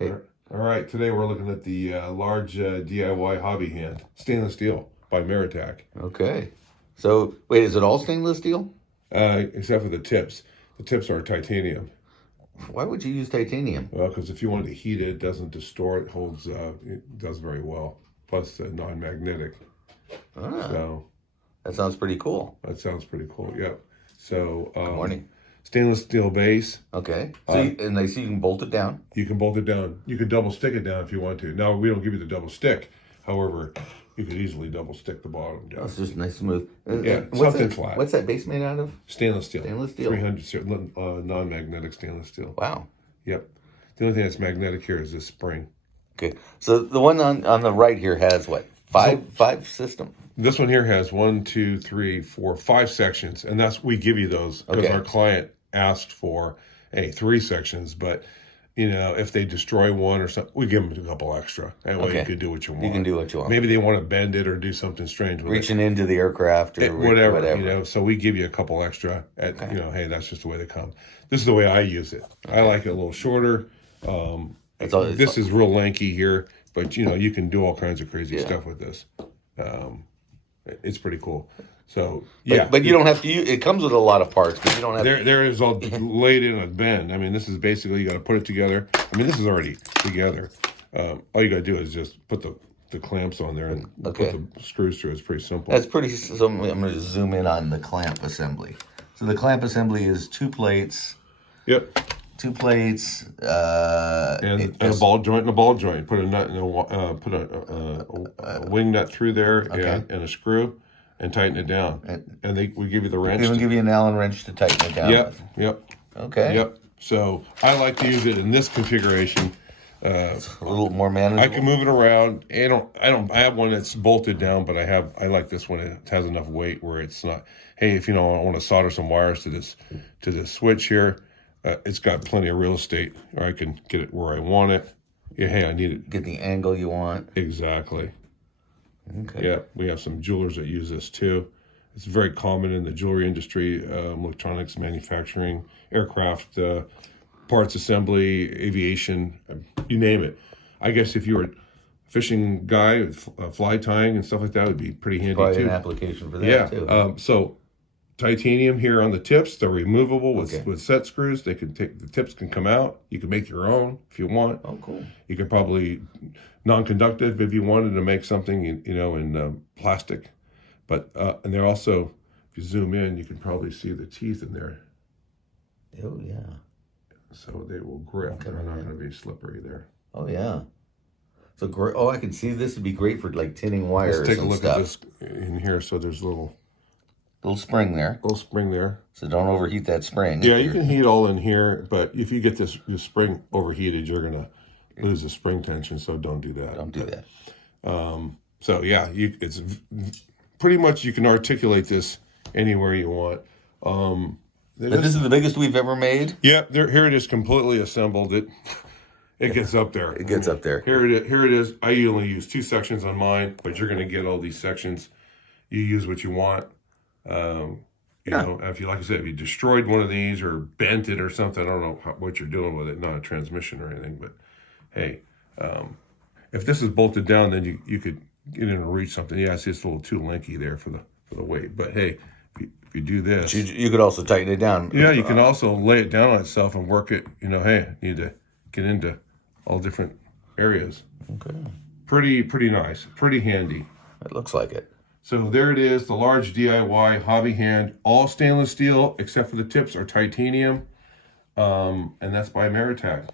Hey. All right, today we're looking at the large DIY hobby hand, stainless steel by Maratac. Okay. So, wait, is it all stainless steel? Except for the tips. The tips are titanium. Why would you use titanium? Well, because if you wanted to heat it doesn't distort, it does very well. Plus, non-magnetic. Ah, So that sounds pretty cool. that sounds pretty cool. Yep. So Good morning. Stainless steel base. Okay. So, and they see you can bolt it down. You can bolt it down. You can double stick it down if you want to. Now, we don't give you the double stick. However, you could easily double stick the bottom down. It's just nice smooth. Yeah, what's something that, flat. What's that base made out of? Stainless steel. Stainless steel. 300 non-magnetic stainless steel. Wow. Yep. The only thing that's magnetic here is this spring. Okay. So the one on the right here has what? Five system. This one here has 1, 2, 3, 4, 5 sections, and we give you those because our client asked for 3 sections, but if they destroy one or something, we give them a couple extra. That way you can do what you want. You can do what you want. Maybe they want to bend it or do something strange with Reaching into the aircraft or whatever. So we give you a couple extra. Hey, that's just the way they come. This is the way I use it. I like it a little shorter. This is real lanky here, but you can do all kinds of crazy stuff with this. It's pretty cool. So but you don't have to use it. Comes with a lot of parts, but you don't have. There is all laid in a bend. I mean, this is basically you got to put it together. I mean, this is already together. All you got to do is just put the clamps on there and put the screws through. It's pretty simple. That's pretty. So I'm going to zoom in on the clamp assembly. So the clamp assembly is 2 plates. Yep. 2 plates. And a ball joint and a ball joint. Put a nut and put a wing nut through there and a screw. And tighten it down. And we give you the wrench. They will give you an Allen wrench to tighten it down. Yep. Okay. Yep. So I like to use it in this configuration. It's a little more manageable. I can move it around. I have one that's bolted down, but I like this one. It has enough weight where it's not. Hey, if I want to solder some wires to this switch here, it's got plenty of real estate, or I can get it where I want it. Yeah. Hey, I need it. Get the angle you want. Exactly. Okay. Yeah, we have some jewelers that use this too. It's very common in the jewelry industry, electronics manufacturing, aircraft parts assembly, aviation, you name it. I guess if you were a fishing guy, fly tying and stuff like that would be pretty handy Probably too. An application for that too. So titanium here on the tips. They're removable with set screws. The tips can come out. You can make your own if you want. Oh, cool. You could probably non-conductive if you wanted to make something, in plastic. But and they're also, if you zoom in, you can probably see the teeth in there. Oh yeah. So they will grip. They're not going to be slippery there. Oh yeah. So great. Oh, I can see this would be great for like tinning wires. Let's take a look at this in here. So there's a little spring there. Little spring there. So don't overheat that spring. Yeah, you can heat all in here, but if you get this spring overheated, you're gonna lose the spring tension. So don't do that. Don't do that. So yeah, it's pretty much you can articulate this anywhere you want. But this is the biggest we've ever made. Yeah, here it is, completely assembled. It gets up there. It gets up there. Here it is. I only use 2 sections on mine, but you're gonna get all these sections. You use what you want. If you, like I said, if you destroyed one of these or bent it or something, I don't know what you're doing with it. Not a transmission or anything, but hey, if this is bolted down, then you could get in and reach something. Yeah, I see it's a little too lanky there for the weight, but hey, if you do this, you could also tighten it down. Yeah, you can also lay it down on itself and work it. Hey, I need to get into all different areas. Okay. Pretty nice, pretty handy. It looks like it. So there it is, the large DIY hobby hand, all stainless steel except for the tips are titanium, and that's by Maratac.